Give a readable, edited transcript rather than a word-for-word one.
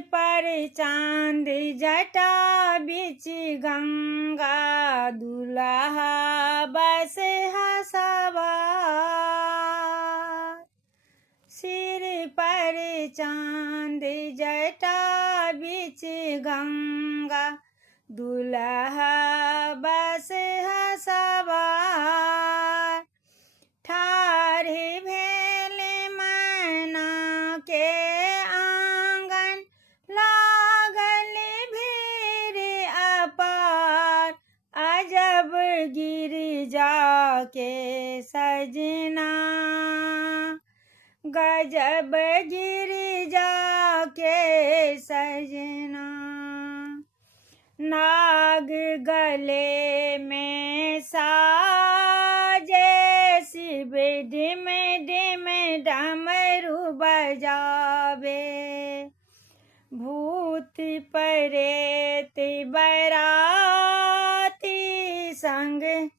पर चांद जटा बिच गंगा, दुल्हा बस सवार। सिर पर चांद जटा बिच गंगा, दुल्हा बस सवार। ठाढ़े भेले मैना के आंगन, लागल भीड़ अपार। अजब गिरिजा के सजना, गजब गिरिजा के सजना। नाग गले में साजे, शिव डिम डिम डमरू बजावे। भूत प्रेत बराती संग